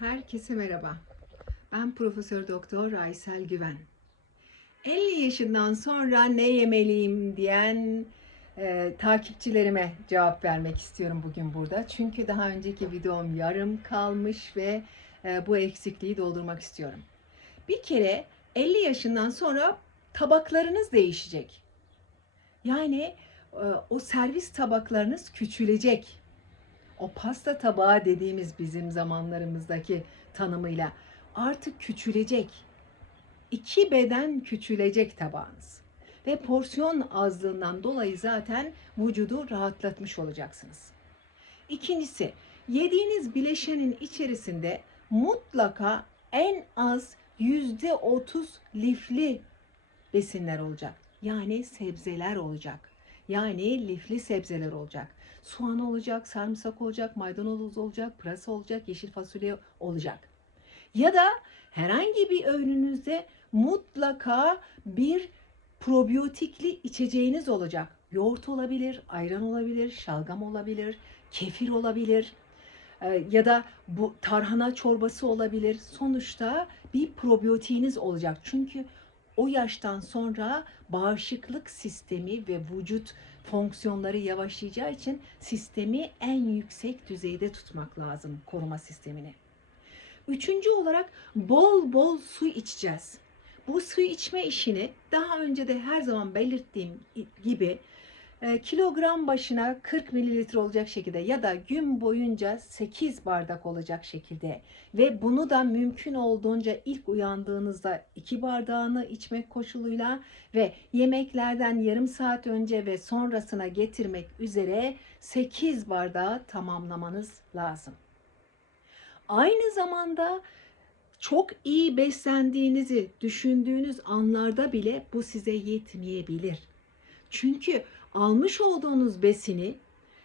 Herkese merhaba. Ben Profesör Doktor Aysel Güven. 50 yaşından sonra ne yemeliyim diyen e, takipçilerime cevap vermek istiyorum bugün burada. Çünkü daha önceki videom yarım kalmış ve e, bu eksikliği doldurmak istiyorum. Bir kere 50 yaşından sonra tabaklarınız değişecek. Yani e, o servis tabaklarınız küçülecek o pasta tabağı dediğimiz bizim zamanlarımızdaki tanımıyla artık küçülecek. İki beden küçülecek tabağınız. Ve porsiyon azlığından dolayı zaten vücudu rahatlatmış olacaksınız. İkincisi, yediğiniz bileşenin içerisinde mutlaka en az yüzde otuz lifli besinler olacak. Yani sebzeler olacak. Yani lifli sebzeler olacak. Soğan olacak, sarımsak olacak, maydanoz olacak, pırasa olacak, yeşil fasulye olacak. Ya da herhangi bir öğününüzde mutlaka bir probiyotikli içeceğiniz olacak. Yoğurt olabilir, ayran olabilir, şalgam olabilir, kefir olabilir Ee, ya da bu tarhana çorbası olabilir. Sonuçta bir probiyotiğiniz olacak. Çünkü o yaştan sonra bağışıklık sistemi ve vücut fonksiyonları yavaşlayacağı için sistemi en yüksek düzeyde tutmak lazım koruma sistemini. Üçüncü olarak bol bol su içeceğiz. Bu su içme işini daha önce de her zaman belirttiğim gibi kilogram başına 40 mililitre olacak şekilde ya da gün boyunca 8 bardak olacak şekilde ve bunu da mümkün olduğunca ilk uyandığınızda 2 bardağını içmek koşuluyla ve yemeklerden yarım saat önce ve sonrasına getirmek üzere 8 bardağı tamamlamanız lazım. Aynı zamanda çok iyi beslendiğinizi düşündüğünüz anlarda bile bu size yetmeyebilir. Çünkü almış olduğunuz besini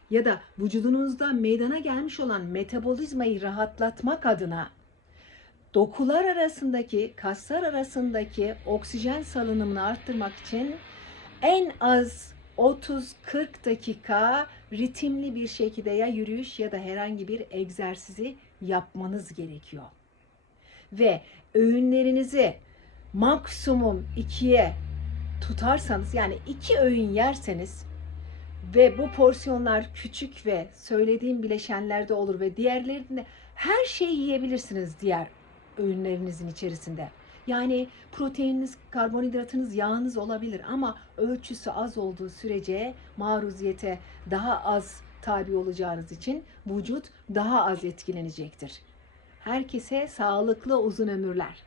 ya da vücudunuzda meydana gelmiş olan metabolizmayı rahatlatmak adına dokular arasındaki, kaslar arasındaki oksijen salınımını arttırmak için en az 30-40 dakika ritimli bir şekilde ya yürüyüş ya da herhangi bir egzersizi yapmanız gerekiyor. Ve öğünlerinizi maksimum ikiye tutarsanız yani iki öğün yerseniz ve bu porsiyonlar küçük ve söylediğim bileşenlerde olur ve diğerlerinde her şeyi yiyebilirsiniz diğer öğünlerinizin içerisinde. Yani proteininiz, karbonhidratınız, yağınız olabilir ama ölçüsü az olduğu sürece maruziyete daha az tabi olacağınız için vücut daha az etkilenecektir. Herkese sağlıklı uzun ömürler.